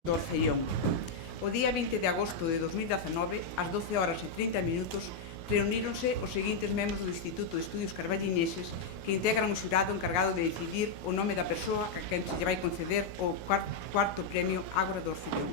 do Orcellón. O día 20 de agosto de 2019, ás 12 horas e 30 minutos, reuníronse os seguintes membros do Instituto de Estudios Carballineses que integran o xurado encargado de decidir o nome da persoa a quen se lle vai conceder o cuarto premio Ágora do Orcellón.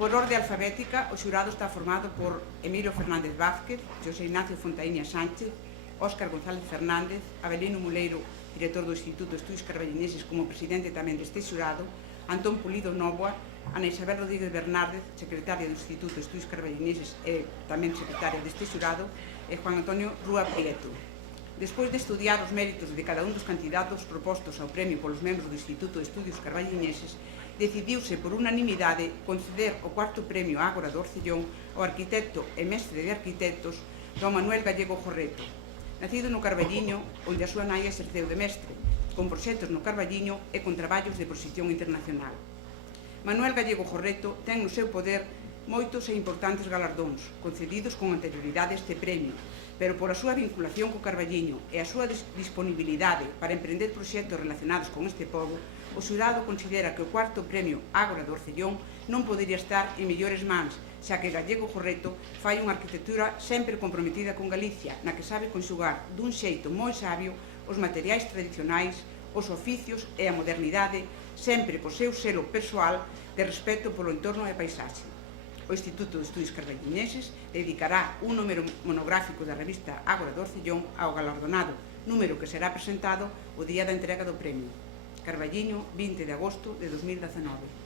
Por orde alfabética, o xurado está formado por Emilio Fernández Vázquez, José Ignacio Fontaíña Sánchez, Óscar González Fernández, Avelino Muleiro, director do Instituto de Estudios Carballineses como presidente tamén deste xurado, Antón Pulido Nóvoa, Ana Isabel Rodríguez Bernárdez, secretaria do Instituto de Estudios Carballineses e tamén secretaria deste xurado, e Juan Antonio Rúa Prieto. Despois de estudiar os méritos de cada un dos candidatos propostos ao premio polos membros do Instituto de Estudios Carballineses, decidiuse por unanimidade conceder o cuarto premio Ágora do Orcellón ao arquitecto e mestre de arquitectos don Manuel Gallego Jorreto, nacido no Carballiño, onde a súa nai exerceu de mestre, con proxectos no Carballiño e con traballos de proxección internacional. Manuel Gallego Jorreto ten no seu poder moitos e importantes galardóns, concedidos con anterioridade a este premio, pero por a súa vinculación co Carballiño e a súa disponibilidade para emprender proxectos relacionados con este pobo, o xurado considera que o cuarto premio Ágora do Orcellón non podería estar en mellores mans, xa que Gallego Jorreto fai unha arquitectura sempre comprometida con Galicia, na que sabe conxugar dun xeito moi sabio os materiais tradicionais, os oficios e a modernidade, sempre co seu selo persoal de respeto polo entorno e a paisaxe. O Instituto de Estudios Carballineses dedicará un número monográfico da revista Ágora do Orcellón ao galardonado, número que será presentado o día da entrega do premio. Carballiño, 20 de agosto de 2019.